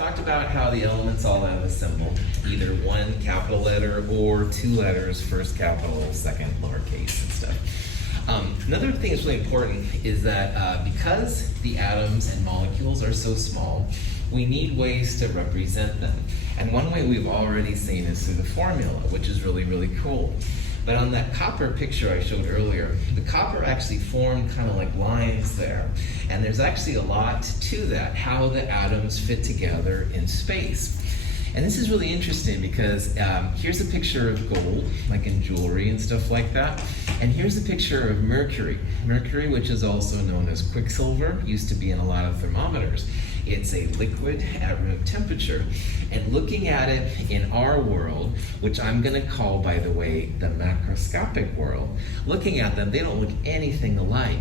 Talked about how the elements all have a symbol, either one capital letter or two letters, first capital, second lowercase and stuff. Another thing that's really important is that because the atoms and molecules are so small, we need ways to represent them. And one way we've already seen is through the formula, which is really, really cool. But on that copper picture I showed earlier, the copper actually formed kind of like lines there. And there's actually a lot to that, how the atoms fit together in space. And this is really interesting because here's a picture of gold, like in jewelry and stuff like that. And here's a picture of mercury. Mercury, which is also known as quicksilver, used to be in a lot of thermometers. It's a liquid at room temperature. And looking at it in our world, which I'm going to call, by the way, the macroscopic world, looking at them, they don't look anything alike.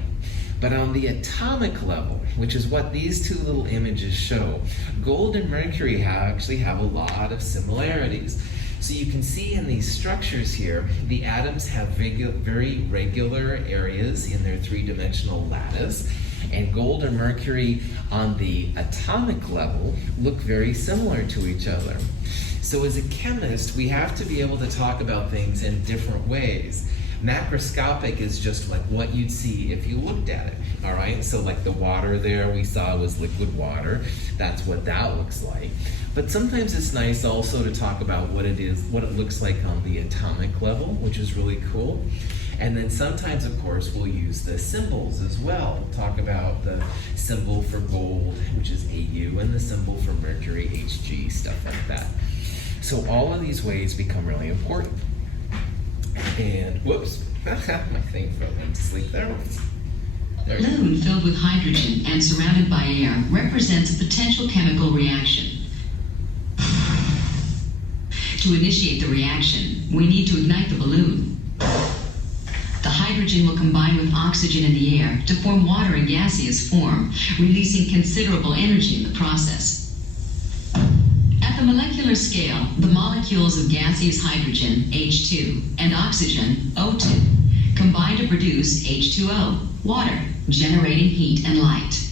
But on the atomic level, which is what these two little images show, gold and mercury actually have a lot of similarities. So you can see in these structures here, the atoms have very regular areas in their three-dimensional lattice, and gold and mercury on the atomic level look very similar to each other. So as a chemist, we have to be able to talk about things in different ways. Macroscopic is just like what you'd see if you looked at it, all right? So like the water there we saw was liquid water. That's what that looks like. But sometimes it's nice also to talk about what it is, what it looks like on the atomic level, which is really cool. And then sometimes, of course, we'll use the symbols as well. We'll talk about the symbol for gold, which is AU, and the symbol for mercury, HG, stuff like that. So all of these ways become really important. And whoops, my thing fell into sleep there. A balloon filled with hydrogen and surrounded by air represents a potential chemical reaction. To initiate the reaction, we need to ignite the balloon. The hydrogen will combine with oxygen in the air to form water in gaseous form, releasing considerable energy in the process. At the molecular scale, the molecules of gaseous hydrogen, H2, and oxygen, O2, combine to produce H2O, water, generating heat and light.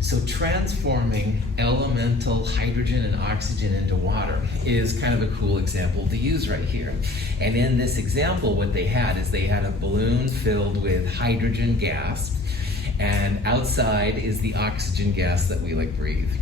So transforming elemental hydrogen and oxygen into water is kind of a cool example to use right here. And in this example, what they had is they had a balloon filled with hydrogen gas, and outside is the oxygen gas that we breathe.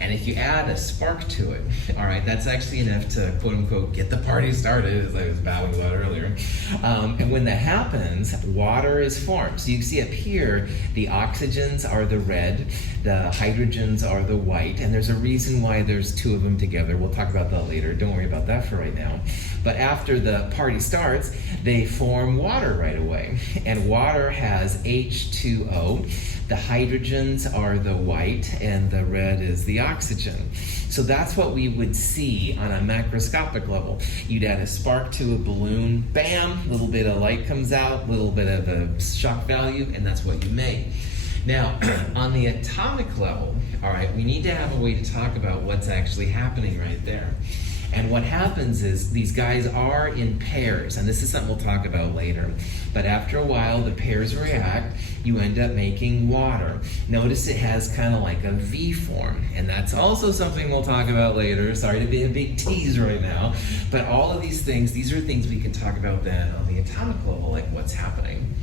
And if you add a spark to it, all right, that's actually enough to, quote unquote, get the party started, as I was babbling about earlier. And when that happens, water is formed. So you can see up here, the oxygens are the red, the hydrogens are the white, and there's a reason why there's two of them together. We'll talk about that later. Don't worry about that for right now. But after the party starts, they form water right away. And water has H2O. The hydrogens are the white and the red is the oxygen. So that's what we would see on a macroscopic level. You'd add a spark to a balloon, bam, a little bit of light comes out, a little bit of a shock value, and that's what you make. Now, on the atomic level, all right, we need to have a way to talk about what's actually happening right there. And what happens is these guys are in pairs, and this is something we'll talk about later. But after a while, the pairs react, you end up making water. Notice it has kind of like a V form, and that's also something we'll talk about later. Sorry to be a big tease right now, but all of these things, these are things we can talk about then on the atomic level, like what's happening.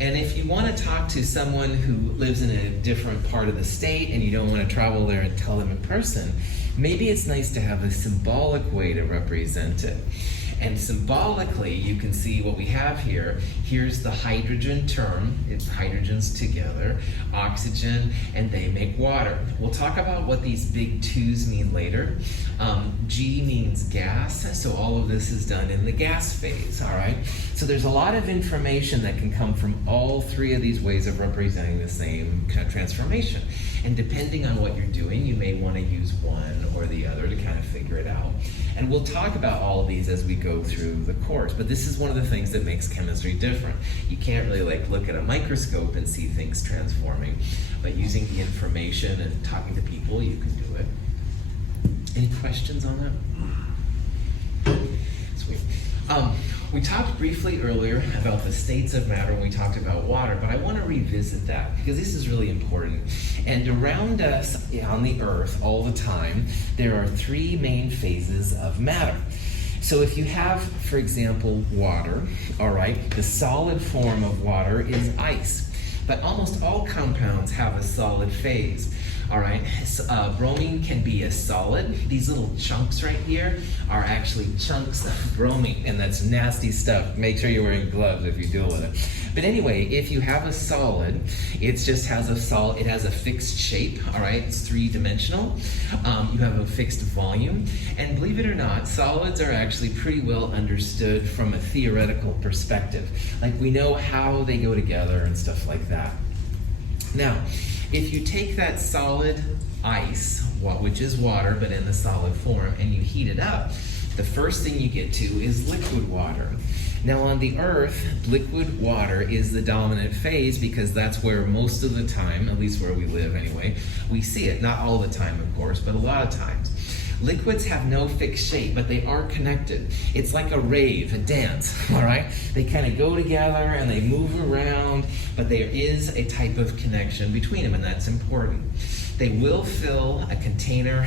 And if you want to talk to someone who lives in a different part of the state and you don't want to travel there and tell them in person, maybe it's nice to have a symbolic way to represent it. And symbolically, you can see what we have here. Here's the hydrogen term. It's hydrogens together, oxygen, and they make water. We'll talk about what these big twos mean later. G means gas, so all of this is done in the gas phase, all right? So there's a lot of information that can come from all three of these ways of representing the same kind of transformation. And depending on what you're doing, you may want to use one or the other to kind of figure it out. And we'll talk about all of these as we go through the course, but this is one of the things that makes chemistry different. You can't really look at a microscope and see things transforming, but using the information and talking to people, you can do it. Any questions on that? Sweet. we talked briefly earlier about the states of matter when we talked about water, but I want to revisit that because this is really important. And around us on the earth all the time, there are three main phases of matter. So if you have, for example, water, all right, the solid form of water is ice. But almost all compounds have a solid phase. All right, bromine can be a solid. These little chunks right here are actually chunks of bromine, and that's nasty stuff. Make sure you're wearing gloves if you deal with it. But anyway, if you have a solid, it just has it has a fixed shape, all right? It's three-dimensional. You have a fixed volume, and believe it or not, solids are actually pretty well understood from a theoretical perspective. Like, we know how they go together and stuff like that. Now, if you take that solid ice, which is water but in the solid form, and you heat it up, the first thing you get to is liquid water. Now on the earth, liquid water is the dominant phase because that's where most of the time, at least where we live anyway, we see it. Not all the time, of course, but a lot of times. Liquids have no fixed shape, but they are connected. It's like a rave, a dance, all right? They kind of go together and they move around, but there is a type of connection between them, and that's important. They will fill a container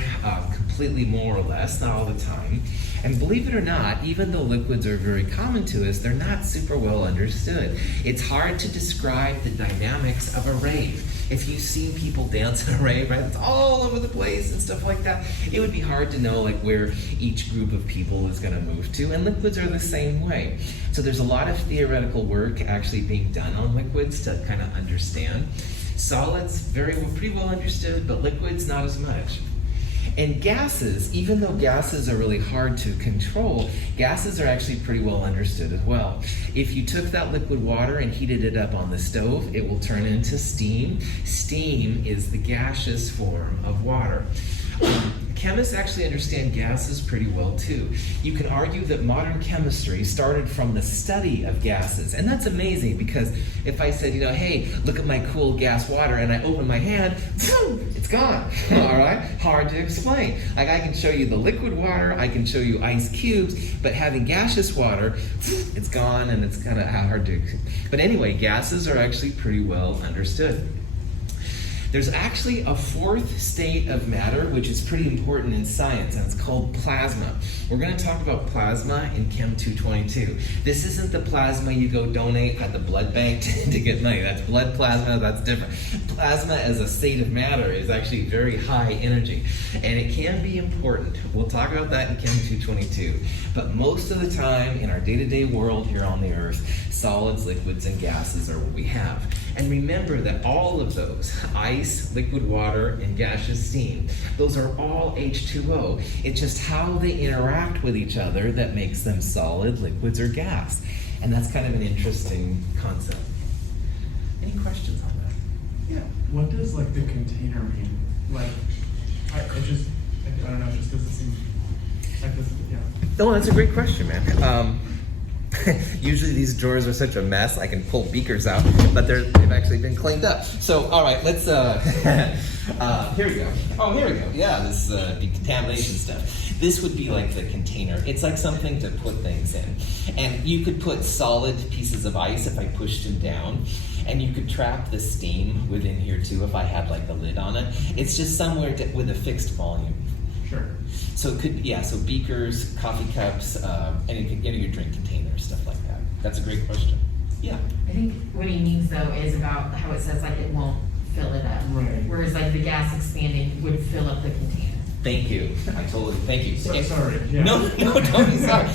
completely, more or less, not all the time. And believe it or not, even though liquids are very common to us, they're not super well understood. It's hard to describe the dynamics of a rave. If you've seen people dance in a rave, right, it's all over the place and stuff like that, it would be hard to know like where each group of people is going to move to, and liquids are the same way. So there's a lot of theoretical work actually being done on liquids to kind of understand. Solids, pretty well understood, but liquids, not as much. And gases, even though gases are really hard to control, gases are actually pretty well understood as well. If you took that liquid water and heated it up on the stove, it will turn into steam. Steam is the gaseous form of water. Chemists actually understand gases pretty well too. You can argue that modern chemistry started from the study of gases, and that's amazing because if I said, hey, look at my cool gas water, and I open my hand, it's gone, all right? Hard to explain. Like, I can show you the liquid water, I can show you ice cubes, but having gaseous water, it's gone, and it's kind of hard to, but anyway, gases are actually pretty well understood. There's actually a fourth state of matter, which is pretty important in science, and it's called plasma. We're going to talk about plasma in Chem 222. This isn't the plasma you go donate at the blood bank to get money. That's blood plasma, that's different. Plasma as a state of matter is actually very high energy, and it can be important. We'll talk about that in Chem 222. But most of the time in our day-to-day world here on the earth, solids, liquids, and gases are what we have. And remember that all of those, ice, liquid water, and gaseous steam, those are all H2O. It's just how they interact with each other that makes them solid, liquids, or gas. And that's kind of an interesting concept. Any questions on that? Yeah. What does like the container mean? Like, I don't know, just because it seems like this, yeah. Oh, that's a great question, man. Usually these drawers are such a mess, I can pull beakers out, but they've actually been cleaned up. So, all right, let's, here we go. Oh, here we go. Yeah, this decontamination stuff. This would be like the container. It's like something to put things in. And you could put solid pieces of ice if I pushed them down. And you could trap the steam within here too if I had like the lid on it. It's just somewhere with a fixed volume. Sure. So it could, so beakers, coffee cups, any of your drink containers, stuff like that. That's a great question. Yeah. I think what he means though is about how it says like it won't fill it up. Right. Whereas like the gas expanding would fill up the container. Thank you. Thank you. So, sorry. Yeah. No, don't be sorry.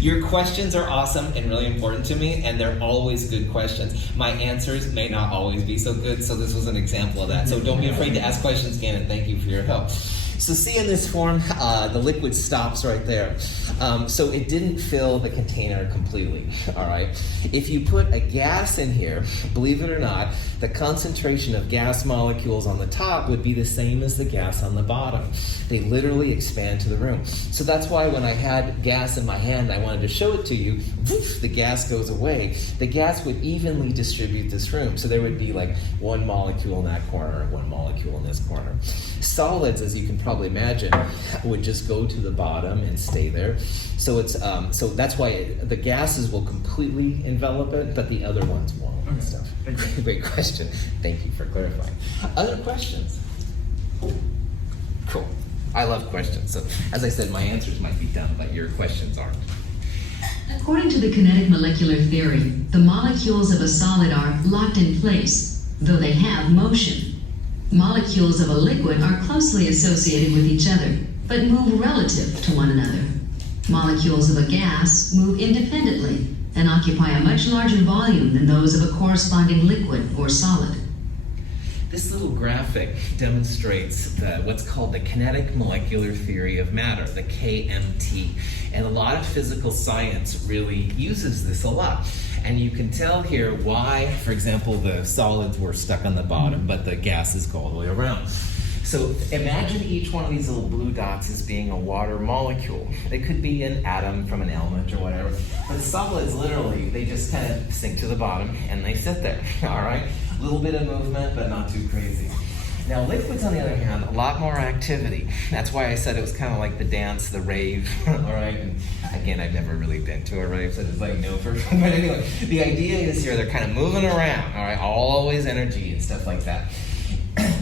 Your questions are awesome and really important to me, and they're always good questions. My answers may not always be so good, so this was an example of that. So don't be afraid to ask questions again, and thank you for your help. So see in this form, the liquid stops right there. So it didn't fill the container completely, all right? If you put a gas in here, believe it or not, the concentration of gas molecules on the top would be the same as the gas on the bottom. They literally expand to the room. So that's why when I had gas in my hand, I wanted to show it to you, woof, the gas goes away. The gas would evenly distribute this room. So there would be like one molecule in that corner and one molecule in this corner. Solids, as you can probably imagine, would just go to the bottom and stay there. So it's so that's why the gases will completely envelop it, but the other ones won't. Okay. And stuff. Thank you. Great question. Thank you for clarifying. Other questions? Cool. I love questions. So as I said, my answers might be dumb, but your questions aren't. According to the kinetic molecular theory, the molecules of a solid are locked in place, though they have motion. Molecules of a liquid are closely associated with each other, but move relative to one another. Molecules of a gas move independently and occupy a much larger volume than those of a corresponding liquid or solid. This little graphic demonstrates what's called the kinetic molecular theory of matter, the KMT. And a lot of physical science really uses this a lot. And you can tell here why, for example, the solids were stuck on the bottom, but the gases go all the way around. So imagine each one of these little blue dots as being a water molecule. It could be an atom from an element or whatever. But solids, literally, they just kind of sink to the bottom and they sit there, all right? A little bit of movement, but not too crazy. Now liquids, on the other hand, a lot more activity. That's why I said it was kind of like the dance, the rave, all right? And again, I've never really been to a rave, so just like no for. But anyway, the idea is here, they're kind of moving around, all right? Always energy and stuff like that.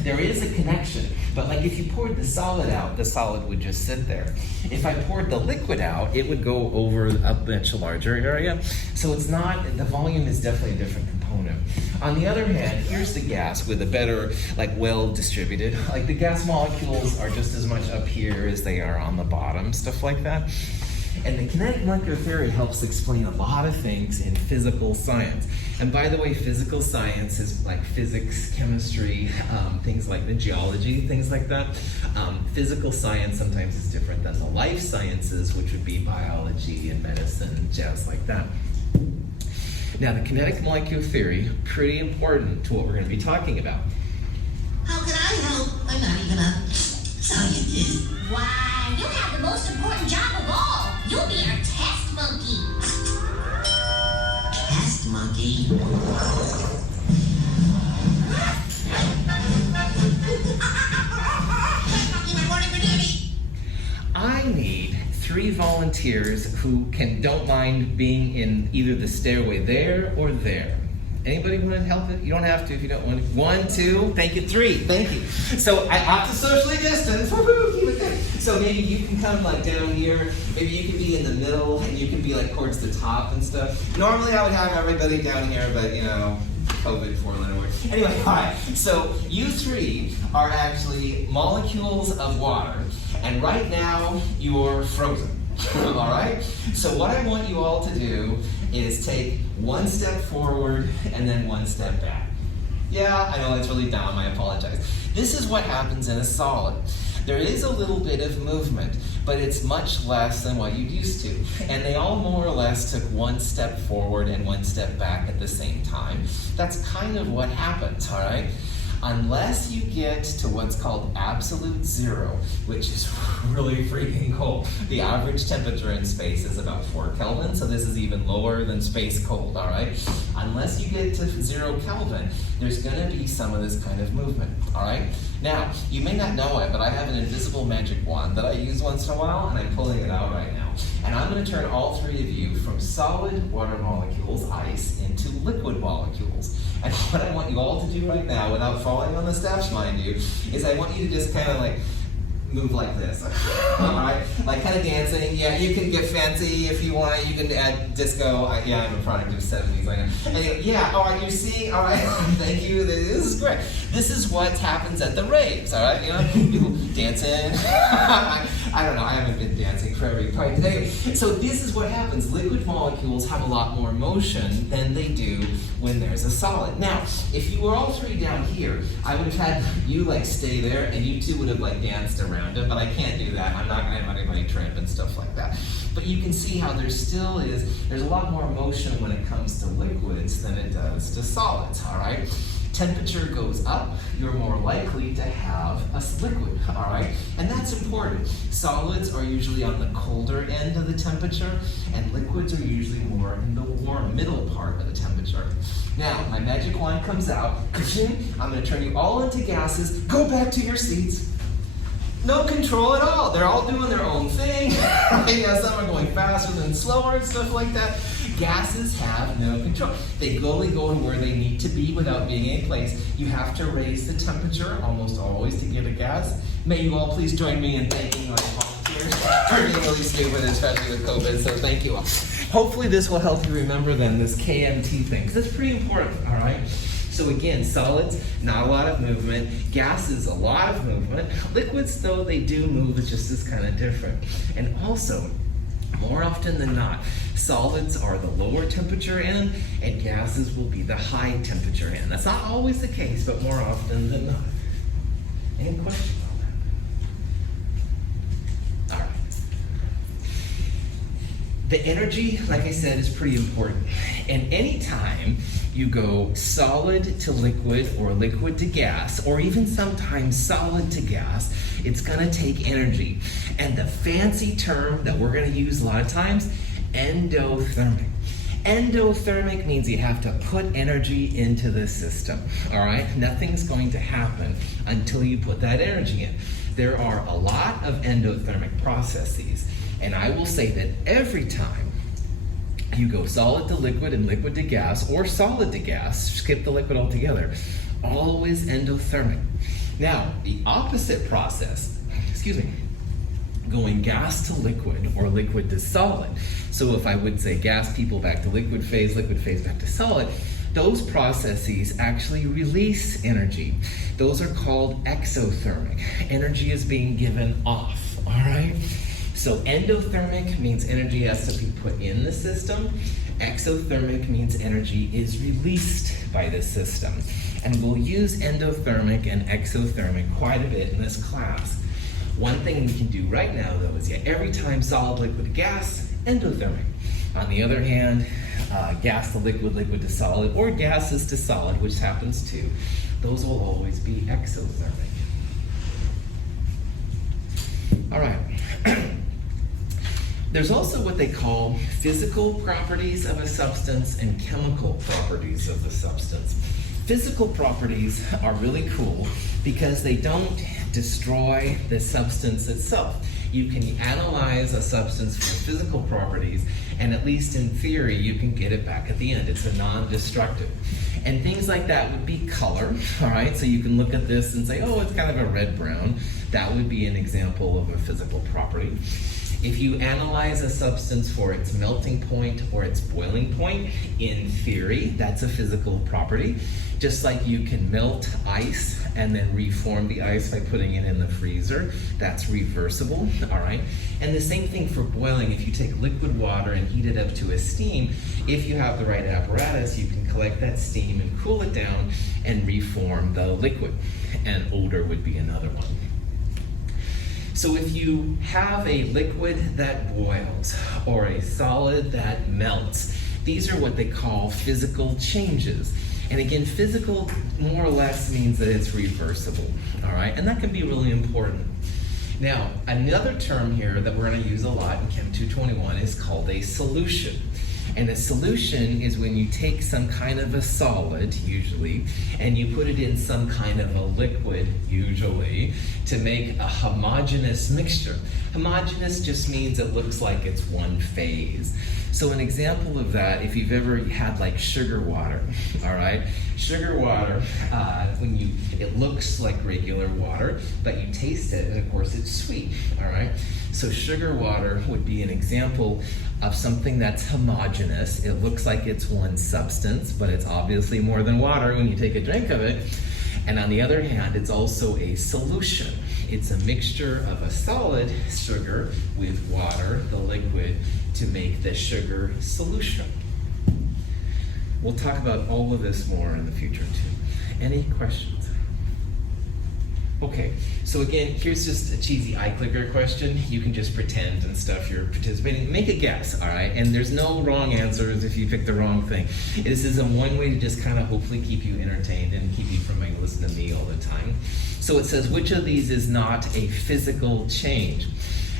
There is a connection, but like if you poured the solid out, the solid would just sit there. If I poured the liquid out, it would go over a much larger area. So it's not, the volume is definitely a different component. On the other hand, here's the gas with a better, like well distributed. Like the gas molecules are just as much up here as they are on the bottom, stuff like that. And the kinetic molecular theory helps explain a lot of things in physical science. And by the way, physical science is like physics, chemistry, things like the geology, things like that. Physical science sometimes is different than the life sciences, which would be biology and medicine and jazz like that. Now, the kinetic molecular theory, pretty important to what we're going to be talking about. How can I help? I'm not even a scientist. Why, you have the most important job of all. You'll be our test monkey. Test monkey. I need 3 volunteers who don't mind being in either the stairway there or there. Anybody want to help it? You don't have to if you don't want to. 1, 2, thank you, 3, thank you. So I have to socially distance. Woo-hoo, keep it there. So maybe you can come like down here. Maybe you can be in the middle and you can be like towards the top and stuff. Normally I would have everybody down here, but you know, COVID 4-letter word. Anyway, all right. So you 3 are actually molecules of water, and right now you're frozen. All right? So what I want you all to do is take 1 step forward and then 1 step back. Yeah, I know it's really dumb, I apologize. This is what happens in a solid. There is a little bit of movement, but it's much less than what you'd used to. And they all more or less took 1 step forward and 1 step back at the same time. That's kind of what happens, all right? Unless you get to what's called absolute zero, which is really freaking cold. The average temperature in space is about 4 Kelvin, so this is even lower than space cold, all right? Unless you get to 0 Kelvin, there's gonna be some of this kind of movement, all right? Now, you may not know it, but I have an invisible magic wand that I use once in a while, and I'm pulling it out right now. And I'm gonna turn all 3 of you from solid water molecules, ice, into liquid molecules. And what I want you all to do right now, without falling on the steps, mind you, is I want you to just kind of like move like this, all right? Like kind of dancing. Yeah, you can get fancy if you want. You can add disco. Yeah, I'm a product of 70s. Anyway, yeah, all right, you're seeing, all right, thank you. This is great. This is what happens at the raves, all right? You know, people dancing. I don't know, I haven't been dancing for every party. Anyway, so this is what happens. Liquid molecules have a lot more motion than they do when there's a solid. Now, if you were all 3 down here, I would have had you like stay there and you 2 would have like danced around it, but I can't do that. I'm not gonna have anybody tramp and stuff like that. But you can see how there's a lot more motion when it comes to liquids than it does to solids, all right? temperature goes up, you're more likely to have a liquid, all right? And that's important. Solids are usually on the colder end of the temperature, and liquids are usually more in the warm middle part of the temperature. Now, my magic wand comes out. I'm going to turn you all into gases. Go back to your seats. No control at all. They're all doing their own thing. Yeah, some are going faster than slower and stuff like that. Gases have no control. They only go to where they need to be without being in place. You have to raise the temperature almost always to get a gas. May you all please join me in thanking my volunteers for being really stupid, especially with COVID, so thank you all. Hopefully this will help you remember then this KMT thing, because it's pretty important, all right? So again, solids, not a lot of movement. Gases, a lot of movement. Liquids, though, they do move, it's just is kind of different. And also, more often than not, solids are the lower temperature end, and gases will be the high temperature end. That's not always the case, but more often than not. Any questions on that? All right. The energy, like I said, is pretty important. And anytime you go solid to liquid or liquid to gas, or even sometimes solid to gas, it's gonna take energy. And the fancy term that we're gonna use a lot of times, endothermic. Endothermic means you have to put energy into the system, all right? Nothing's going to happen until you put that energy in. There are a lot of endothermic processes, and I will say that every time you go solid to liquid and liquid to gas, or solid to gas, skip the liquid altogether, always endothermic. Now, the opposite process, going gas to liquid or liquid to solid. So if I would say gas people back to liquid phase back to solid, those processes actually release energy. Those are called exothermic. Energy is being given off, all right? So endothermic means energy has to be put in the system. Exothermic means energy is released by the system. And we'll use endothermic and exothermic quite a bit in this class. One thing we can do right now, though, is every time solid, liquid to gas, endothermic. On the other hand, gas to liquid, liquid to solid, or gases to solid, which happens too, those will always be exothermic. All right. There's also what they call physical properties of a substance and chemical properties of the substance. Physical properties are really cool because they don't destroy the substance itself. You can analyze a substance for physical properties, and at least in theory, you can get it back at the end. It's a non-destructive. And things like that would be color, all right? So you can look at this and say, oh, it's kind of a red-brown. That would be an example of a physical property. If you analyze a substance for its melting point or its boiling point, in theory, that's a physical property. Just like you can melt ice and then reform the ice by putting it in the freezer, that's reversible, all right? And the same thing for boiling. If you take liquid water and heat it up to a steam, if you have the right apparatus, you can collect that steam and cool it down and reform the liquid. And odor would be another one. So if you have a liquid that boils or a solid that melts, these are what they call physical changes. And again, physical more or less means that it's reversible, all right? And that can be really important. Now, another term here that we're gonna use a lot in Chem 221 is called a solution. And a solution is when you take some kind of a solid, usually, and you put it in some kind of a liquid, usually, to make a homogeneous mixture. Homogeneous just means it looks like it's one phase. So an example of that, if you've ever had like sugar water, all right? Sugar water, it looks like regular water, but you taste it, and of course it's sweet, all right? So sugar water would be an example of something that's homogeneous. It looks like it's one substance, but it's obviously more than water when you take a drink of it. And on the other hand, it's also a solution. It's a mixture of a solid sugar with water, the liquid, to make the sugar solution. We'll talk about all of this more in the future too. Any questions? Okay, so again, here's just a cheesy eye clicker question. You can just pretend and stuff you're participating. Make a guess, all right? And there's no wrong answers if you pick the wrong thing. This is a one way to just kind of hopefully keep you entertained and keep you from like listening to me all the time. So it says, which of these is not a physical change?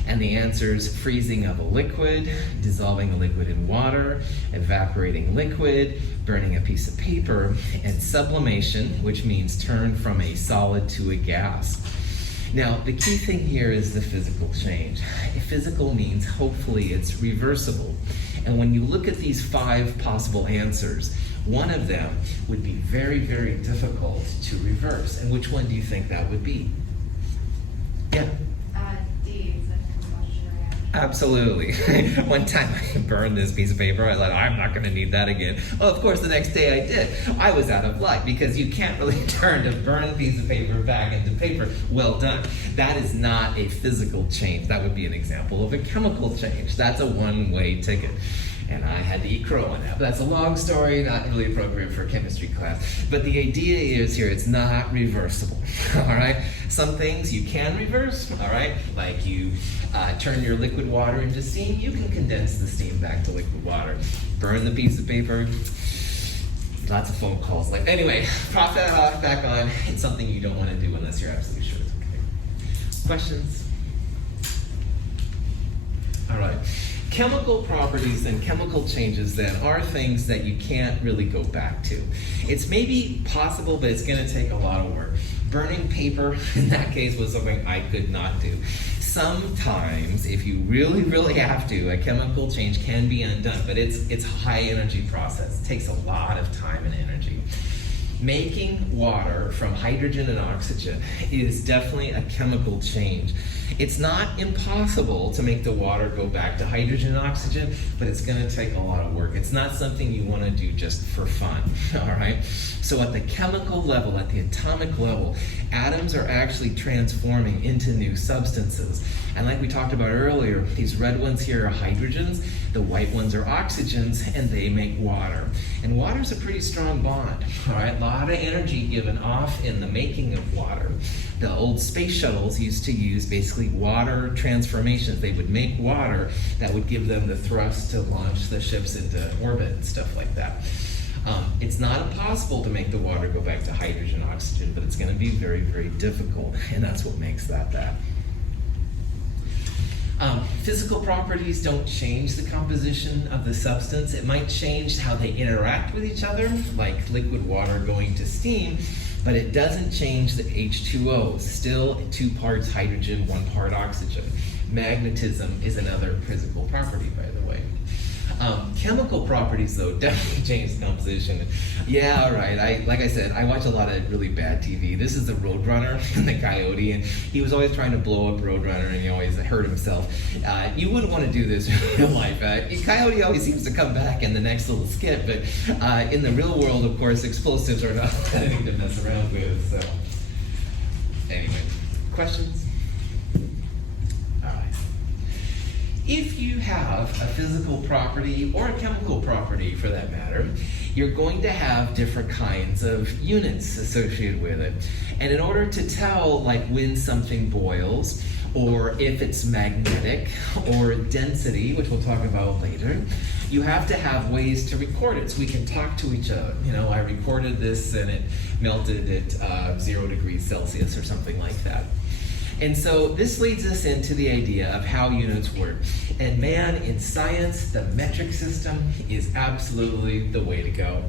And the answer is freezing of a liquid, dissolving a liquid in water, evaporating liquid, burning a piece of paper, and sublimation, which means turn from a solid to a gas. Now, the key thing here is the physical change. Physical means hopefully it's reversible. And when you look at these 5 possible answers, one of them would be very, very difficult to reverse. And which one do you think that would be? Yeah. D, it's a combustion reaction. Absolutely. One time I burned this piece of paper. I thought, I'm not going to need that again. Well, of course, the next day I did. I was out of luck because you can't really turn a burned piece of paper back into paper. Well done. That is not a physical change. That would be an example of a chemical change. That's a one-way ticket. And I had to eat crow on that. But that's a long story, not really appropriate for a chemistry class. But the idea is here, it's not reversible, all right? Some things you can reverse, all right? Like you turn your liquid water into steam, you can condense the steam back to liquid water. Burn the piece of paper, lots of phone calls. Like anyway, prop that off, back on. It's something you don't want to do unless you're absolutely sure it's okay. Questions? All right. Chemical properties and chemical changes then are things that you can't really go back to. It's maybe possible, but it's going to take a lot of work. Burning paper, in that case, was something I could not do. Sometimes, if you really, really have to, a chemical change can be undone, but it's a high energy process. It takes a lot of time and energy. Making water from hydrogen and oxygen is definitely a chemical change. It's not impossible to make the water go back to hydrogen and oxygen, but it's going to take a lot of work. It's not something you want to do just for fun, all right? So at the chemical level, at the atomic level, atoms are actually transforming into new substances. And like we talked about earlier, these red ones here are hydrogens, the white ones are oxygens, and they make water. And water's a pretty strong bond, all right? A lot of energy given off in the making of water. The old space shuttles used to use basically water transformations. They would make water that would give them the thrust to launch the ships into orbit and stuff like that. It's not impossible to make the water go back to hydrogen and oxygen, but it's going to be very, very difficult, and that's what makes that. Physical properties don't change the composition of the substance. It might change how they interact with each other, like liquid water going to steam, but it doesn't change the H2O. Still 2 parts hydrogen, 1 part oxygen. Magnetism is another physical property, by the way. Chemical properties, though, definitely change the composition. Yeah, all right. Like I said, I watch a lot of really bad TV. This is the Roadrunner and the Coyote, and he was always trying to blow up Roadrunner, and he always hurt himself. You wouldn't want to do this in real life. Coyote always seems to come back in the next little skit, but in the real world, of course, explosives are not anything to mess around with. So, anyway, questions? If you have a physical property or a chemical property for that matter, you're going to have different kinds of units associated with it. And in order to tell like when something boils, or if it's magnetic, or density, which we'll talk about later, you have to have ways to record it so we can talk to each other. You know, I recorded this and it melted at 0 degrees Celsius or something like that. And so this leads us into the idea of how units work. And man, in science, the metric system is absolutely the way to go.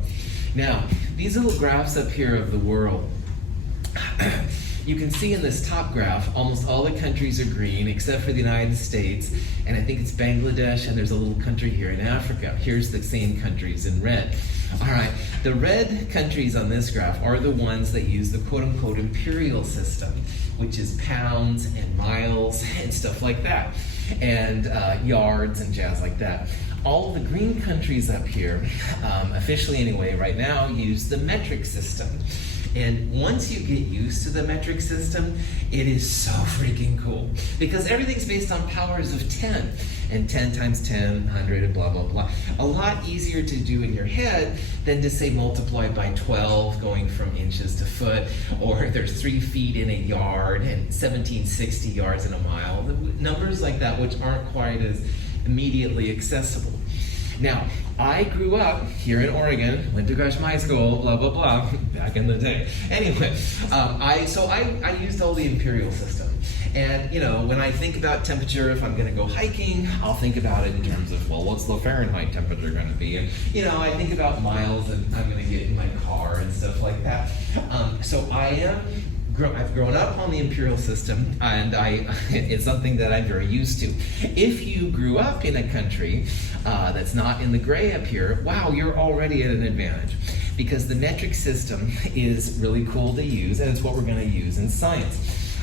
Now, these little graphs up here of the world, you can see in this top graph, almost all the countries are green except for the United States, and I think it's Bangladesh, and there's a little country here in Africa. Here's the same countries in red. All right, the red countries on this graph are the ones that use the quote-unquote imperial system, which is pounds and miles and stuff like that, and yards and jazz like that. All of the green countries up here, officially anyway, right now, use the metric system. And once you get used to the metric system, it is so freaking cool because everything's based on powers of 10 and 10 times 10, 100 and blah, blah, blah. A lot easier to do in your head than to say multiply by 12 going from inches to foot, or there's 3 feet in a yard and 1760 yards in a mile. Numbers like that which aren't quite as immediately accessible. Now, I grew up here in Oregon, went to Gresham High School, blah, blah, blah, back in the day. Anyway, I used all the imperial system. And, you know, when I think about temperature, if I'm going to go hiking, I'll think about it in terms of, well, what's the Fahrenheit temperature going to be? And, you know, I think about miles that I'm going to get in my car and stuff like that. So I've grown up on the imperial system, and it's something that I'm very used to. If you grew up in a country that's not in the gray up here, wow, you're already at an advantage because the metric system is really cool to use, and it's what we're going to use in science.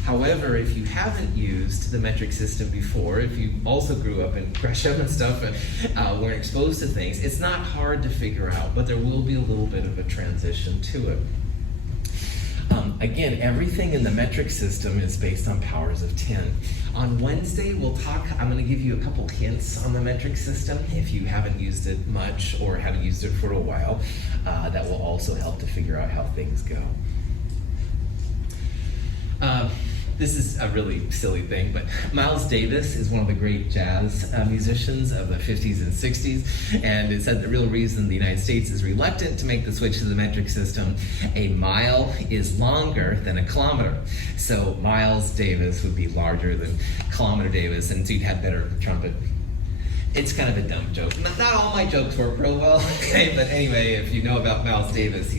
However, if you haven't used the metric system before, if you also grew up in Gresham and stuff and weren't exposed to things, it's not hard to figure out, but there will be a little bit of a transition to it. Again, everything in the metric system is based on powers of 10. On Wednesday, I'm going to give you a couple hints on the metric system if you haven't used it much or haven't used it for a while. That will also help to figure out how things go. This is a really silly thing, but Miles Davis is one of the great jazz musicians of the 50s and 60s, and it said the real reason the United States is reluctant to make the switch to the metric system, a mile is longer than a kilometer. So Miles Davis would be larger than kilometer Davis, and so you'd have better trumpet. It's kind of a dumb joke. Not all my jokes work real well, okay? But anyway, if you know about Miles Davis,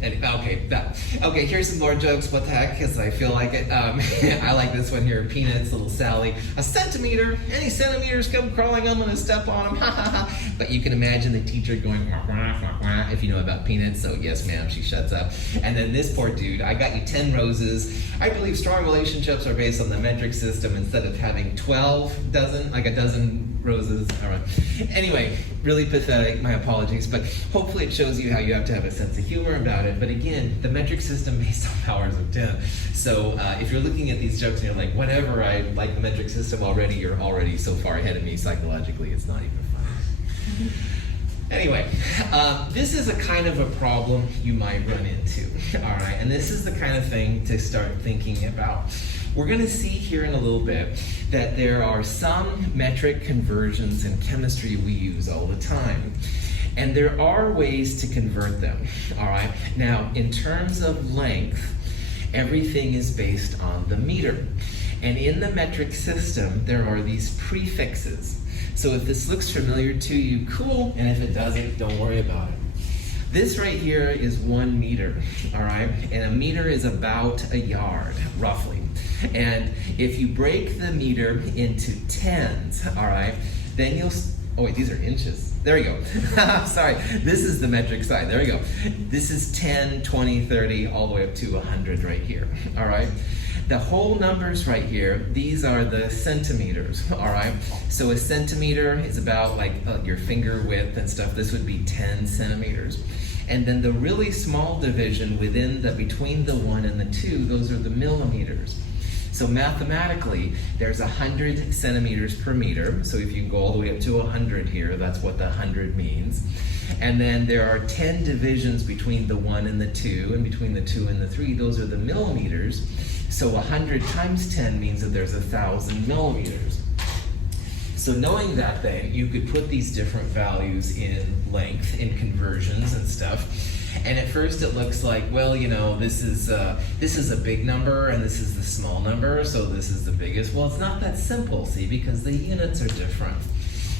Okay, here's some more jokes. What the heck, because I feel like it. I like this one here. Peanuts, little Sally. A centimeter. Any centimeters come crawling, I'm going to step on them. But you can imagine the teacher going, wah, wah, wah, wah, if you know about Peanuts. So yes, ma'am, she shuts up. And then this poor dude, I got you 10 roses. I believe strong relationships are based on the metric system instead of having 12 dozen, like a dozen roses. All right. Anyway, really pathetic. My apologies. But hopefully it shows you how you have to have a sense of humor about it. But again, the metric system based on powers of 10. So if you're looking at these jokes and you're like, whatever, I like the metric system already, you're already so far ahead of me psychologically, it's not even funny. Anyway, this is a kind of a problem you might run into, all right? And this is the kind of thing to start thinking about. We're going to see here in a little bit that there are some metric conversions in chemistry we use all the time. And there are ways to convert them, all right? Now, in terms of length, everything is based on the meter. And in the metric system, there are these prefixes. So if this looks familiar to you, cool. And if it doesn't, don't worry about it. This right here is 1 meter, all right? And a meter is about a yard, roughly. And if you break the meter into tens, all right, then you'll, oh wait, these are inches. There we go. Sorry, this is the metric side. There we go. This is 10, 20, 30, all the way up to 100 right here, all right? The whole numbers right here, these are the centimeters, all right? So a centimeter is about like your finger width and stuff. This would be 10 centimeters. And then the really small division between the 1 and the 2, those are the millimeters. So mathematically, there's 100 centimeters per meter. So if you can go all the way up to 100 here, that's what the 100 means. And then there are 10 divisions between the 1 and the 2, and between the 2 and the 3, those are the millimeters. So 100 times 10 means that there's 1,000 millimeters. So knowing that then, you could put these different values in length, in conversions and stuff. And at first it looks like, well, you know, this is a big number and this is the small number, so this is the biggest. Well, it's not that simple, see, because the units are different.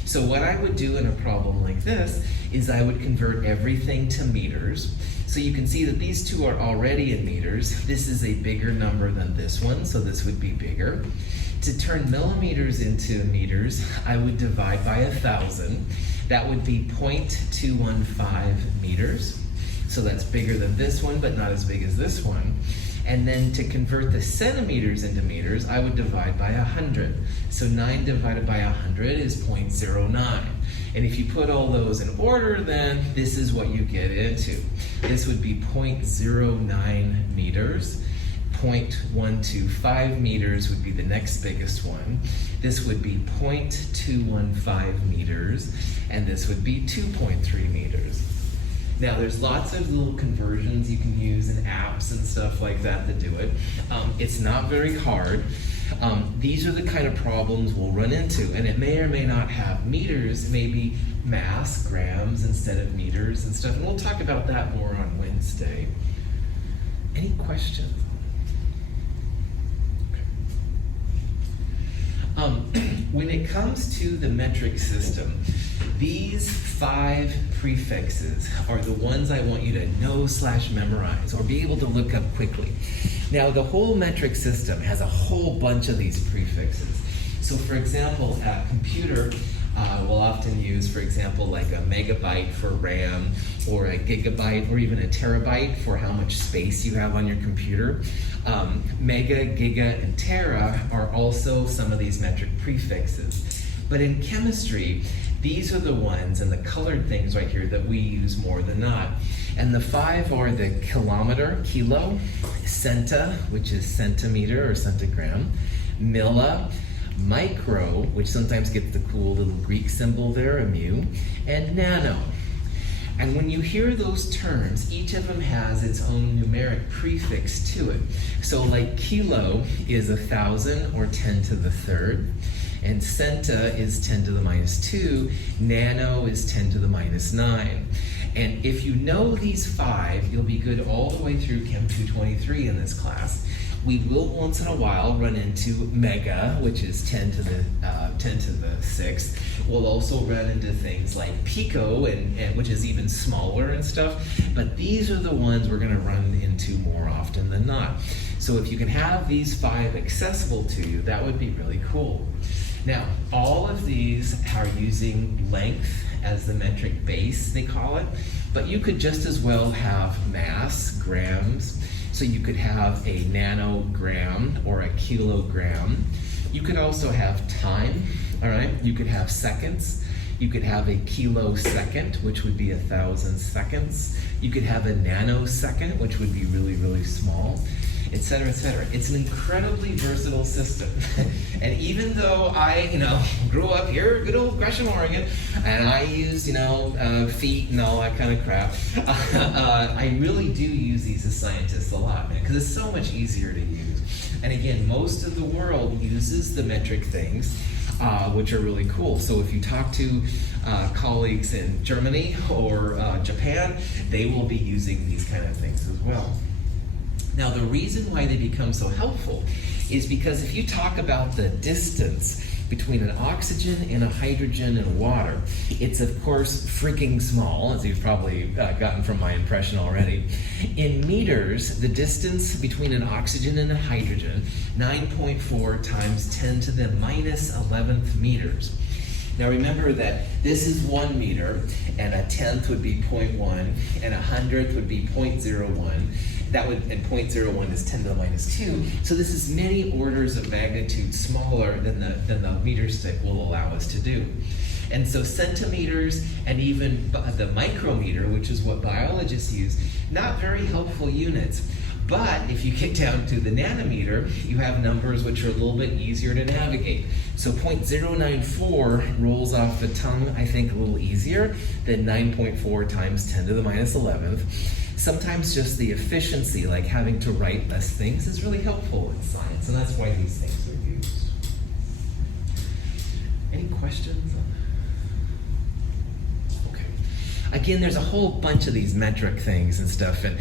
So what I would do in a problem like this is I would convert everything to meters. So you can see that these two are already in meters. This is a bigger number than this one, so this would be bigger. To turn millimeters into meters, I would divide by 1,000. That would be 0.215 meters. So that's bigger than this one, but not as big as this one. And then to convert the centimeters into meters, I would divide by 100. So 9 divided by 100 is 0.09. And if you put all those in order, then this is what you get into. This would be 0.09 meters. 0.125 meters would be the next biggest one. This would be 0.215 meters, and this would be 2.3 meters. Now, there's lots of little conversions you can use in apps and stuff like that to do it. It's not very hard. These are the kind of problems we'll run into, and it may or may not have meters, maybe mass, grams instead of meters and stuff, and we'll talk about that more on Wednesday. Any questions? When it comes to the metric system, these 5 prefixes are the ones I want you to know/memorize or be able to look up quickly. Now, the whole metric system has a whole bunch of these prefixes. So, for example, a computer will often use, for example, like a megabyte for RAM, or a gigabyte, or even a terabyte for how much space you have on your computer. Mega, giga, and tera are also some of these metric prefixes. But in chemistry, these are the ones, and the colored things right here, that we use more than not. And the 5 are the kilometer, kilo, centa, which is centimeter or centigram, milli, micro, which sometimes gets the cool little Greek symbol there, a mu, and nano. And when you hear those terms, each of them has its own numeric prefix to it. So like kilo is 1,000 or 10 to the third, and centa is 10 to the minus 2, nano is 10 to the minus 9. And if you know these 5, you'll be good all the way through Chem 223 in this class. We will once in a while run into mega, which is 10 to the 6th. We'll also run into things like pico, and which is even smaller and stuff. But these are the ones we're going to run into more often than not. So if you can have these 5 accessible to you, that would be really cool. Now, all of these are using length as the metric base, they call it. But you could just as well have mass, grams. So you could have a nanogram or a kilogram. You could also have time, all right? You could have seconds. You could have a kilosecond, which would be 1,000 seconds. You could have a nanosecond, which would be really, really small, et cetera, et cetera. It's an incredibly versatile system. And even though I, grew up here, good old Gresham, Oregon, and I use, feet and all that kind of crap, I really do use these as scientists a lot, man, because it's so much easier to use. And again, most of the world uses the metric things, which are really cool. So if you talk to colleagues in Germany or Japan, they will be using these kind of things as well. Now, the reason why they become so helpful is because if you talk about the distance between an oxygen and a hydrogen and water, it's of course freaking small, as you've probably gotten from my impression already. In meters, the distance between an oxygen and a hydrogen, 9.4 times 10 to the minus 11th meters. Now remember that this is 1 meter, and a tenth would be 0.1, and a hundredth would be 0.01. And 0.01 is 10 to the minus 2. So this is many orders of magnitude smaller than the meter stick will allow us to do. And so centimeters and even the micrometer, which is what biologists use, not very helpful units. But if you get down to the nanometer, you have numbers which are a little bit easier to navigate. So 0.094 rolls off the tongue, I think, a little easier than 9.4 times 10 to the minus 11th. Sometimes just the efficiency, like having to write less things, is really helpful in science, and that's why these things are used. Any questions? Okay. Again, there's a whole bunch of these metric things and stuff, and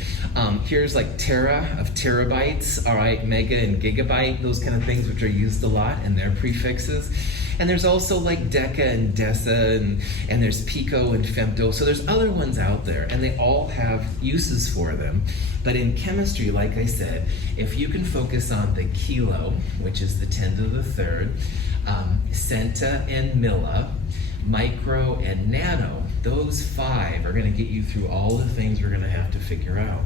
here's like tera of terabytes, all right, mega and gigabyte, those kind of things which are used a lot, and their prefixes. And there's also like deca and desa, and there's pico and femto. So there's other ones out there, and they all have uses for them. But in chemistry, like I said, if you can focus on the kilo, which is the 10 to the third, centa and milli, micro and nano, those 5 are going to get you through all the things we're going to have to figure out.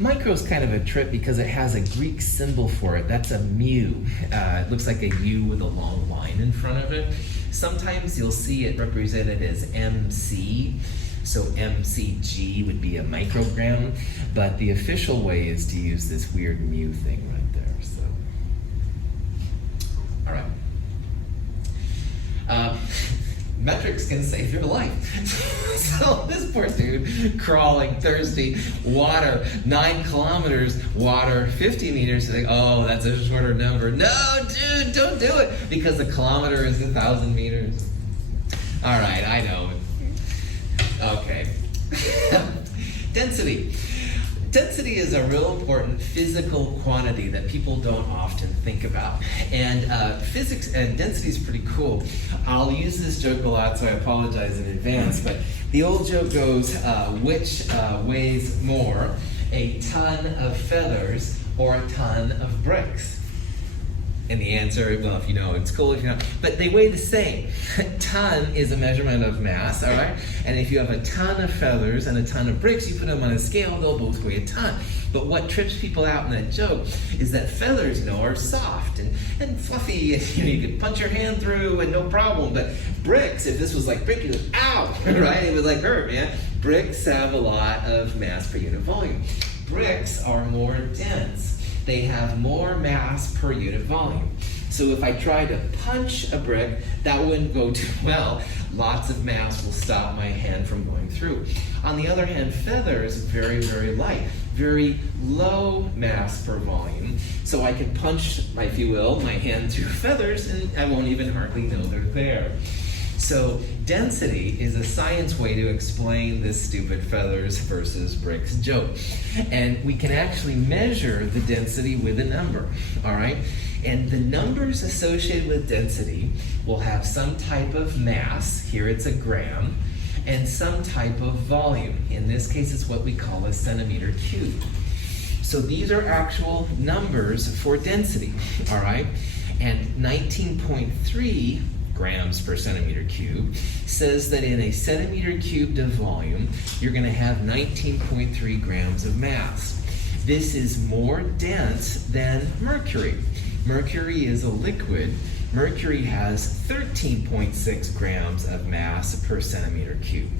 Micro is kind of a trip because it has a Greek symbol for it. That's a mu. It looks like a U with a long line in front of it. Sometimes you'll see it represented as MC. So mcg would be a microgram, but the official way is to use this weird mu thing right there. So, all right. Metrics can save your life. So this poor dude, crawling, thirsty, water, 9 kilometers, water, 50 meters, like, oh, that's a shorter number. No, dude, don't do it, because a kilometer is 1,000 meters. All right, I know. Okay. Density. Density is a real important physical quantity that people don't often think about. And physics and density is pretty cool. I'll use this joke a lot, so I apologize in advance, but the old joke goes, which weighs more, a ton of feathers or a ton of bricks? And the answer, well, if you know, it's cool if you know, but they weigh the same. A ton is a measurement of mass, all right? And if you have a ton of feathers and a ton of bricks, you put them on a scale, they'll both weigh a ton. But what trips people out in that joke is that feathers, you know, are soft and fluffy, and you could punch your hand through and no problem. But bricks, if this was like brick, you'd like, ow, right? It would like hurt, man. Bricks have a lot of mass per unit volume. Bricks are more dense. They have more mass per unit volume. So if I try to punch a brick, that wouldn't go too well. Lots of mass will stop my hand from going through. On the other hand, feathers, very, very light, very low mass per volume. So I can punch, if you will, my hand through feathers and I won't even hardly know they're there. So density is a science way to explain this stupid feathers versus bricks joke. And we can actually measure the density with a number, all right? And the numbers associated with density will have some type of mass, here it's a gram, and some type of volume. In this case, it's what we call a centimeter cubed. So these are actual numbers for density, all right? And 19.3 grams per centimeter cubed says that in a centimeter cubed of volume, you're going to have 19.3 grams of mass. This is more dense than mercury. Mercury is a liquid. Mercury has 13.6 grams of mass per centimeter cubed.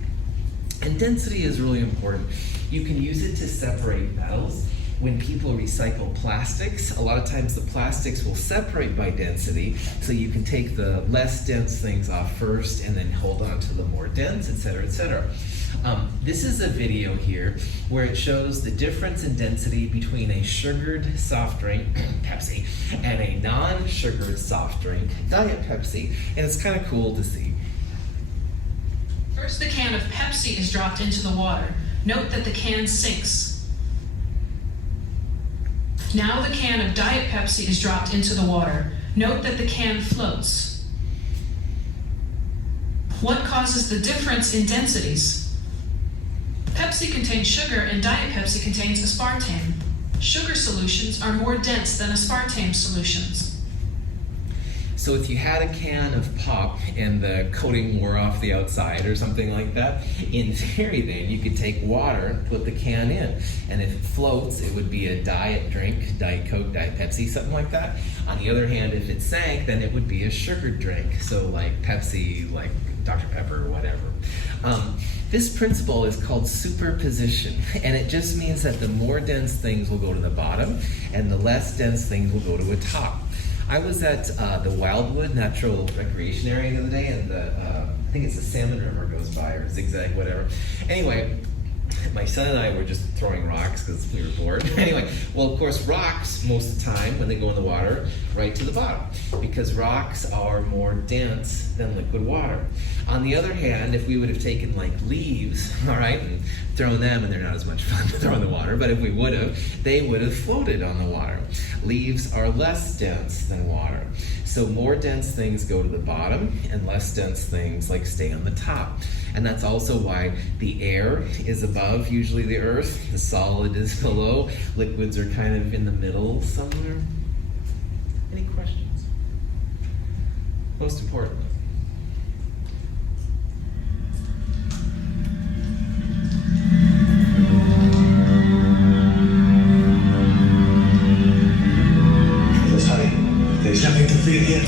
And density is really important. You can use it to separate metals. When people recycle plastics, a lot of times the plastics will separate by density, so you can take the less dense things off first and then hold on to the more dense, etc., etc. This is a video here where it shows the difference in density between a sugared soft drink, Pepsi, and a non-sugared soft drink, Diet Pepsi, and it's kind of cool to see. First, the can of Pepsi is dropped into the water. Note that the can sinks. Now the can of Diet Pepsi is dropped into the water. Note that the can floats. What causes the difference in densities? Pepsi contains sugar and Diet Pepsi contains aspartame. Sugar solutions are more dense than aspartame solutions. So if you had a can of pop and the coating wore off the outside or something like that, in theory then you could take water, put the can in, and if it floats, it would be a diet drink, Diet Coke, Diet Pepsi, something like that. On the other hand, if it sank, then it would be a sugared drink, so like Pepsi, like Dr. Pepper, or whatever. This principle is called superposition, and it just means that the more dense things will go to the bottom, and the less dense things will go to a top. I was at the Wildwood Natural Recreation Area the other day, and I think it's the Salmon River goes by, or Zigzag, whatever. Anyway, my son and I were just throwing rocks because we were bored. Anyway, well, of course, rocks, most of the time, when they go in the water, right to the bottom, because rocks are more dense than liquid water. On the other hand, if we would have taken like leaves, all right, and thrown them, and they're not as much fun to throw in the water, but if we would have, they would have floated on the water. Leaves are less dense than water. So more dense things go to the bottom, and less dense things like stay on the top. And that's also why the air is above usually the earth, the solid is below, liquids are kind of in the middle somewhere. Any questions? Most importantly, There's nothing to fear here.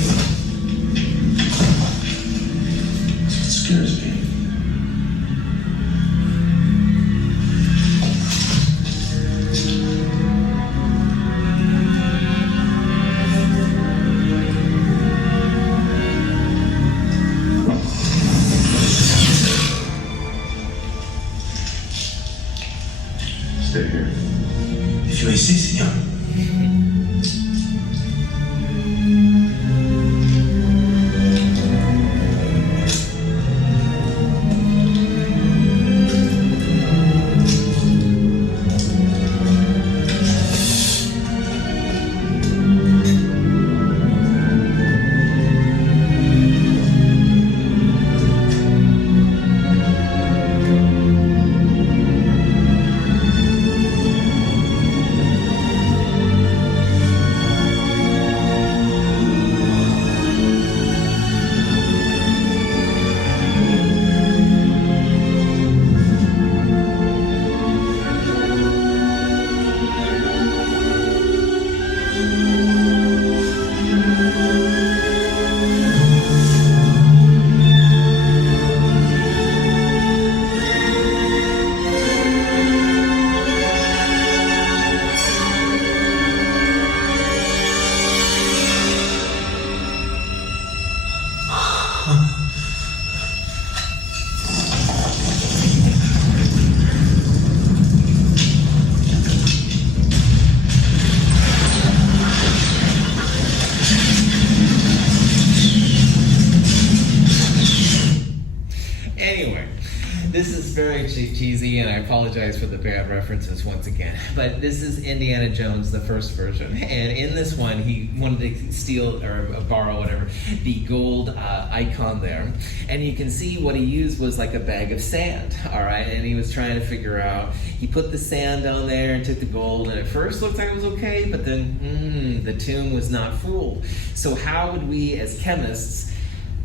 very cheesy, and I apologize for the bad references once again. But this is Indiana Jones, the first version. And in this one, he wanted to steal or borrow whatever, the gold icon there. And you can see what he used was like a bag of sand, all right? And he was trying to figure out, he put the sand down there and took the gold, and at first looked like it was okay, but then the tomb was not full. So how would we as chemists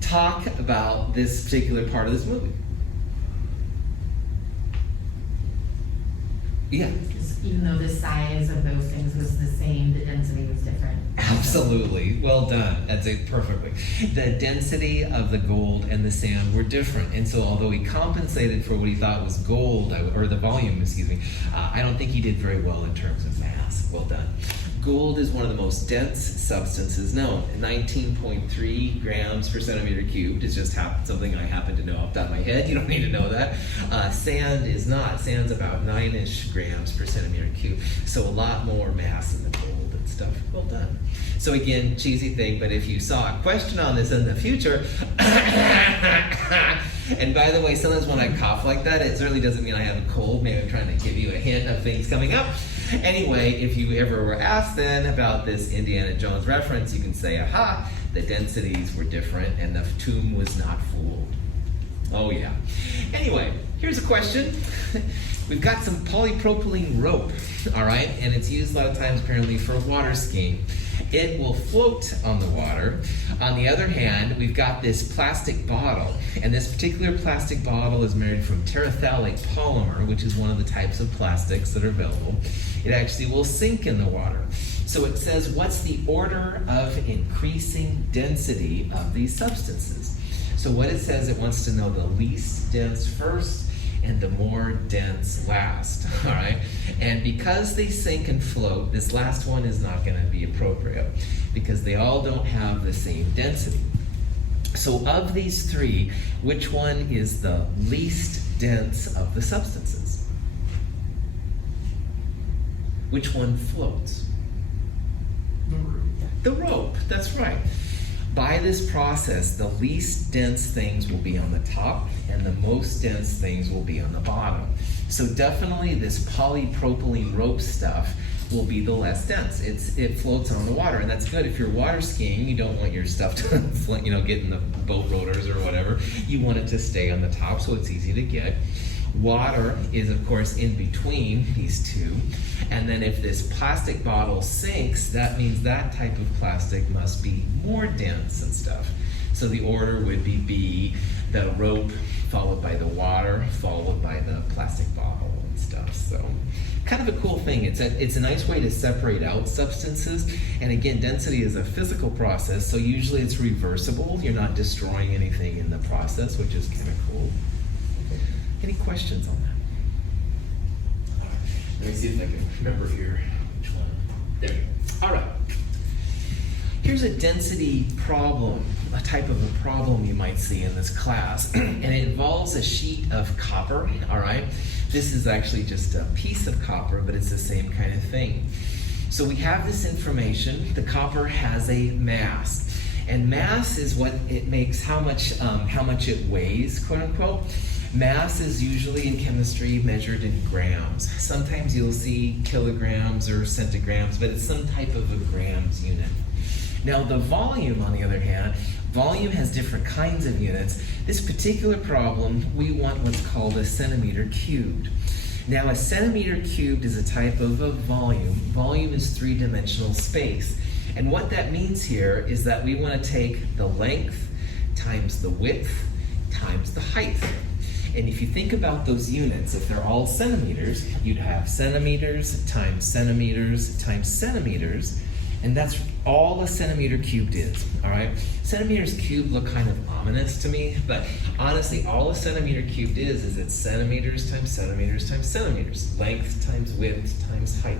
talk about this particular part of this movie? Yeah. Because even though the size of those things was the same, the density was different. Absolutely. Well done. That's it perfectly. The density of the gold and the sand were different. And so although he compensated for what he thought was gold, or the volume, excuse me, I don't think he did very well in terms of mass. Well done. Gold is one of the most dense substances known. 19.3 grams per centimeter cubed is just something I happen to know off the top of my head. You don't need to know that. Sand is not. Sand's about 9-ish grams per centimeter cubed. So a lot more mass in the gold and stuff. Well done. So again, cheesy thing, but if you saw a question on this in the future, and by the way, sometimes when I cough like that, it certainly doesn't mean I have a cold. Maybe I'm trying to give you a hint of things coming up. Anyway, if you ever were asked then about this Indiana Jones reference, you can say, aha, the densities were different and the tomb was not full. Oh yeah. Anyway, here's a question. We've got some polypropylene rope, all right? And it's used a lot of times apparently for water skiing. It will float on the water. On the other hand, we've got this plastic bottle, and this particular plastic bottle is made from terephthalate polymer, which is one of the types of plastics that are available. It actually will sink in the water. So it says, what's the order of increasing density of these substances? So what it says, it wants to know the least dense first and the more dense last, all right? And because they sink and float, this last one is not gonna be appropriate because they all don't have the same density. So of these three, which one is the least dense of the substances? Which one floats? The rope, that's right. By this process, the least dense things will be on the top and the most dense things will be on the bottom. So definitely this polypropylene rope stuff will be the less dense. It floats on the water, and that's good. If you're water skiing, you don't want your stuff to get in the boat rotors or whatever. You want it to stay on the top so it's easy to get. Water is, of course, in between these two. And then if this plastic bottle sinks, that means that type of plastic must be more dense and stuff. So the order would be B, the rope, followed by the water, followed by the plastic bottle and stuff. So kind of a cool thing. It's a nice way to separate out substances. And again, density is a physical process, so usually it's reversible. You're not destroying anything in the process, which is kind of cool. Any questions on that? All right. Let me see if I can remember here which one. There we go. All right. Here's a density problem, a type of a problem you might see in this class. And it involves a sheet of copper, all right? This is actually just a piece of copper, but it's the same kind of thing. So we have this information. The copper has a mass. And mass is what it makes, how much it weighs, quote unquote. Mass is usually in chemistry measured in grams. Sometimes you'll see kilograms or centigrams, but it's some type of a grams unit. Now the volume, on the other hand, volume has different kinds of units. This particular problem, we want what's called a centimeter cubed. Now a centimeter cubed is a type of a volume. Volume is three-dimensional space. And what that means here is that we want to take the length times the width times the height. And if you think about those units, if they're all centimeters, you'd have centimeters times centimeters times centimeters, and that's all a centimeter cubed is, all right? Centimeters cubed look kind of ominous to me, but honestly, all a centimeter cubed is it's centimeters times centimeters times centimeters, length times width times height.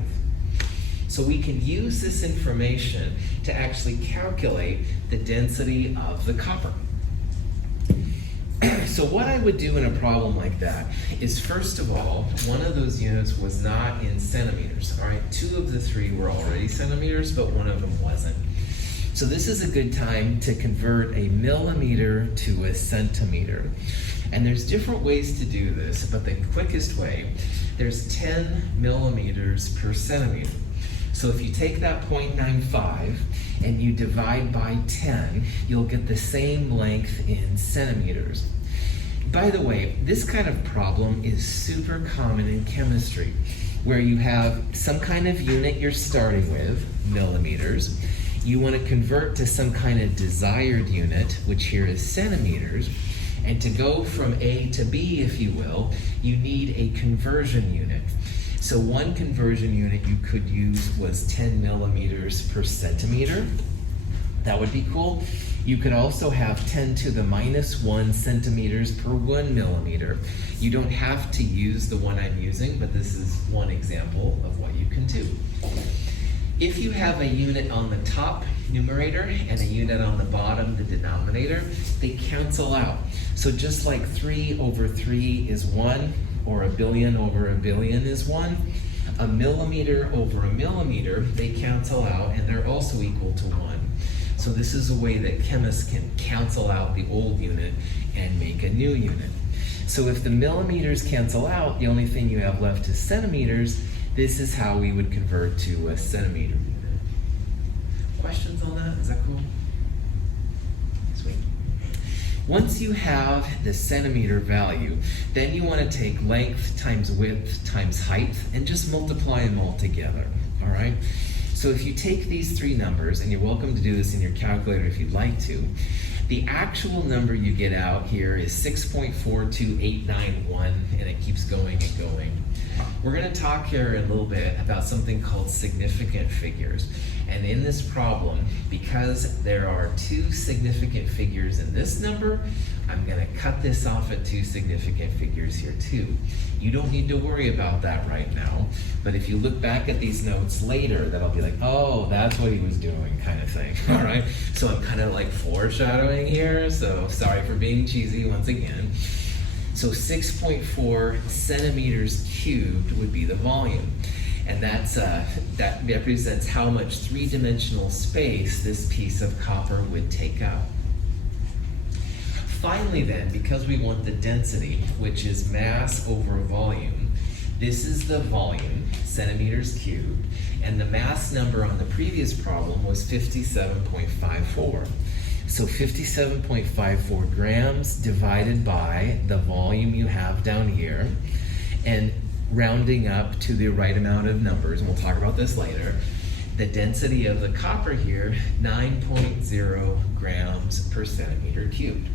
So we can use this information to actually calculate the density of the copper. So what I would do in a problem like that is, first of all, one of those units was not in centimeters, all right? Two of the three were already centimeters, but one of them wasn't. So this is a good time to convert a millimeter to a centimeter. And there's different ways to do this, but the quickest way, there's 10 millimeters per centimeter. So if you take that 0.95 and you divide by 10, you'll get the same length in centimeters. By the way, this kind of problem is super common in chemistry, where you have some kind of unit you're starting with, millimeters. You want to convert to some kind of desired unit, which here is centimeters. And to go from A to B, if you will, you need a conversion unit. So one conversion unit you could use was 10 millimeters per centimeter. That would be cool. You could also have 10 to the minus 1 centimeters per 1 millimeter. You don't have to use the one I'm using, but this is one example of what you can do. If you have a unit on the top numerator and a unit on the bottom, the denominator, they cancel out. So just like 3 over 3 is 1, or a billion over a billion is 1, a millimeter over a millimeter, they cancel out and they're also equal to 1. So this is a way that chemists can cancel out the old unit and make a new unit. So if the millimeters cancel out, the only thing you have left is centimeters. This is how we would convert to a centimeter unit. Questions on that? Is that cool? Sweet. Once you have the centimeter value, then you want to take length times width times height and just multiply them all together, all right? So if you take these three numbers, and you're welcome to do this in your calculator if you'd like to, the actual number you get out here is 6.42891, and it keeps going and going. We're going to talk here in a little bit about something called significant figures. And in this problem, because there are two significant figures in this number, I'm going to cut this off at two significant figures here too. You don't need to worry about that right now, but if you look back at these notes later, that'll be like, oh, that's what he was doing, kind of thing. All right, so I'm kind of like foreshadowing here, so sorry for being cheesy once again. So 6.4 centimeters cubed would be the volume. And that represents how much three-dimensional space this piece of copper would take up. Finally then, because we want the density, which is mass over volume, this is the volume, centimeters cubed, and the mass number on the previous problem was 57.54. So 57.54 grams divided by the volume you have down here, and rounding up to the right amount of numbers, and we'll talk about this later, the density of the copper here, 9.0 grams per centimeter cubed.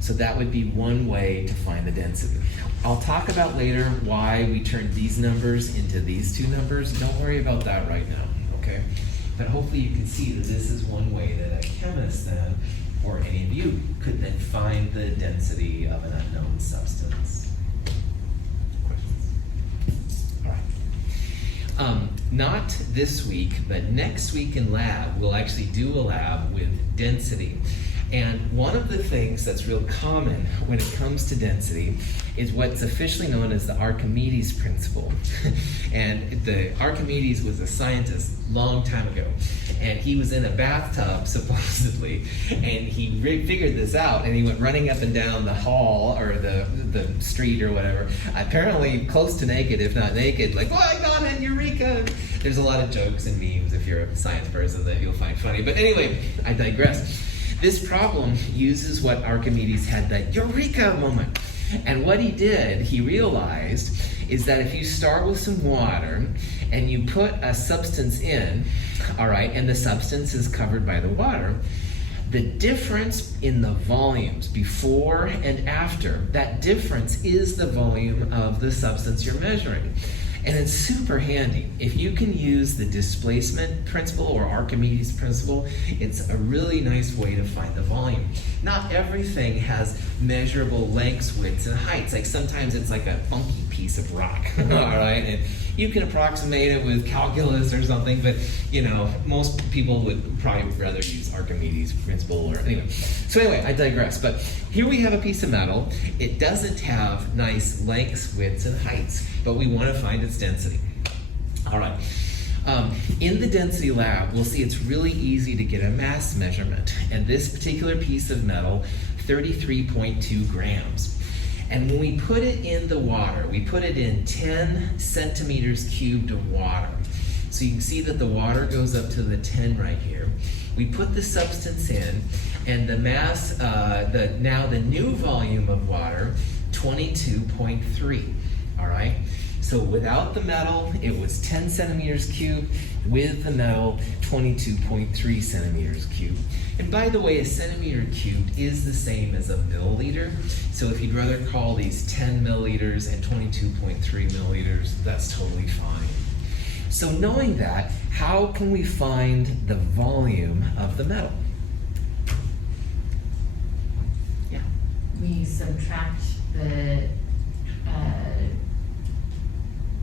So that would be one way to find the density. I'll talk about later why we turned these numbers into these two numbers. Don't worry about that right now, okay? But hopefully you can see that this is one way that a chemist then, or any of you, could then find the density of an unknown substance. Questions? All right. Not this week, but next week in lab, we'll actually do a lab with density. And one of the things that's real common when it comes to density is what's officially known as the Archimedes principle. And the Archimedes was a scientist long time ago, and he was in a bathtub supposedly, and he figured this out, and he went running up and down the hall or the street or whatever, apparently close to naked, if not naked, like, oh, I got it, eureka! There's a lot of jokes and memes if you're a science person that you'll find funny. But anyway, I digress. This problem uses what Archimedes had, that eureka moment. And what he did, he realized, is that if you start with some water and you put a substance in, all right, and the substance is covered by the water, the difference in the volumes before and after, that difference is the volume of the substance you're measuring. And it's super handy. If you can use the displacement principle or Archimedes principle, it's a really nice way to find the volume. Not everything has measurable lengths, widths, and heights. Like sometimes it's like a funky piece of rock, all right? And you can approximate it with calculus or something, but you know, most people would probably rather use Archimedes principle or anyway. So anyway, I digress. But here we have a piece of metal. It doesn't have nice lengths, widths, and heights, but we want to find its density. All right. In the density lab, we'll see it's really easy to get a mass measurement. And this particular piece of metal, 33.2 grams. And when we put it in the water, we put it in 10 centimeters cubed of water. So you can see that the water goes up to the 10 right here. We put the substance in, and the mass, now the new volume of water, 22.3, all right? So without the metal, it was 10 centimeters cubed. With the metal, 22.3 centimeters cubed. And by the way, a centimeter cubed is the same as a milliliter. So if you'd rather call these 10 milliliters and 22.3 milliliters, that's totally fine. So knowing that, how can we find the volume of the metal? Yeah. We subtract the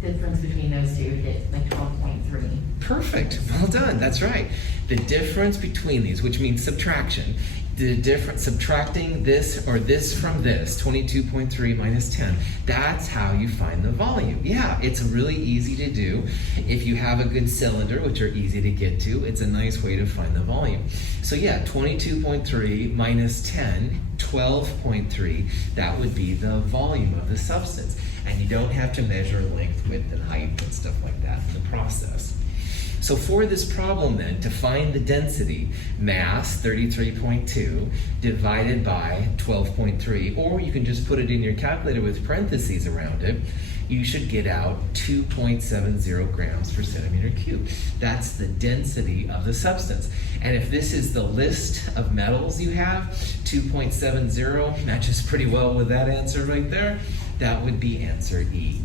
difference between those two to get like 12.3. Perfect. Well done. That's right. The difference between these, which means subtraction, the difference, subtracting this or this from this, 22.3 minus 10, that's how you find the volume. Yeah, it's really easy to do. If you have a good cylinder, which are easy to get to, it's a nice way to find the volume. So yeah, 22.3 minus 10, 12.3, that would be the volume of the substance. And you don't have to measure length, width, and height and stuff like that in the process. So for this problem then, to find the density, mass 33.2 divided by 12.3, or you can just put it in your calculator with parentheses around it, you should get out 2.70 grams per centimeter cubed. That's the density of the substance. And if this is the list of metals you have, 2.70 matches pretty well with that answer right there. That would be answer E.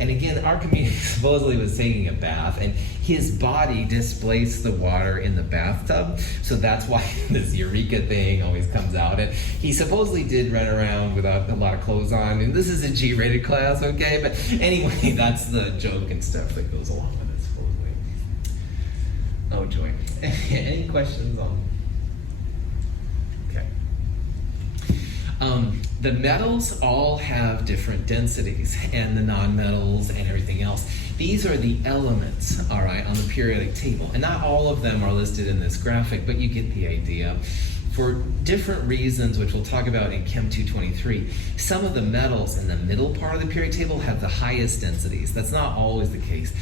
And again, Archimedes supposedly was taking a bath, and his body displaced the water in the bathtub, so that's why this eureka thing always comes out. And he supposedly did run around without a lot of clothes on, and this is a G-rated class, okay? But anyway, that's the joke and stuff that goes along with it, supposedly. Oh, joy. Any questions on? Okay. The metals all have different densities, and the non-metals and everything else. These are the elements, all right, on the periodic table. And not all of them are listed in this graphic, but you get the idea. For different reasons, which we'll talk about in Chem 223, some of the metals in the middle part of the periodic table have the highest densities. That's not always the case.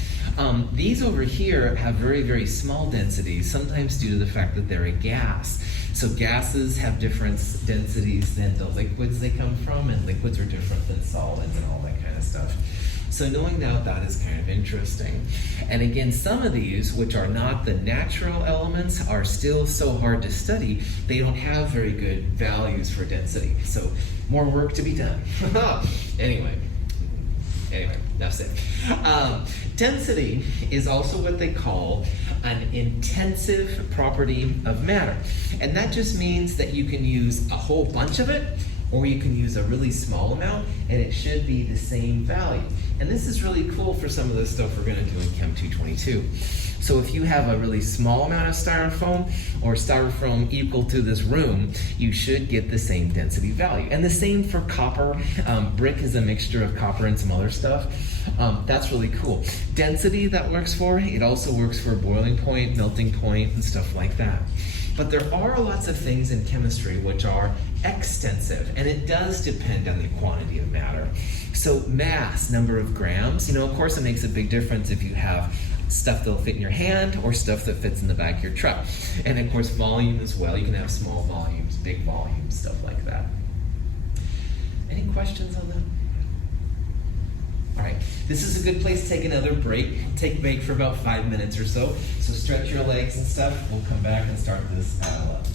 These over here have very, very small densities, sometimes due to the fact that they're a gas. So gases have different densities than the liquids they come from, and liquids are different than solids and all that kind of stuff. So knowing that is kind of interesting. And again, some of these, which are not the natural elements, are still so hard to study, they don't have very good values for density. So more work to be done. Anyway, that's it. Density is also what they call an intensive property of matter. And that just means that you can use a whole bunch of it, or you can use a really small amount, and it should be the same value. And this is really cool for some of the stuff we're gonna do in Chem 222. So if you have a really small amount of styrofoam, or styrofoam equal to this room, you should get the same density value. And the same for copper. Brick is a mixture of copper and some other stuff. That's really cool. Density that works for, it also works for boiling point, melting point, and stuff like that. But there are lots of things in chemistry which are extensive, and it does depend on the quantity of matter. So mass, number of grams, of course it makes a big difference if you have stuff that'll fit in your hand or stuff that fits in the back of your truck. And of course volume as well. You can have small volumes, big volumes, stuff like that. Any questions on that? All right, this is a good place to take another break. Take a break for about 5 minutes or so. So stretch your legs and stuff. We'll come back and start this at 11.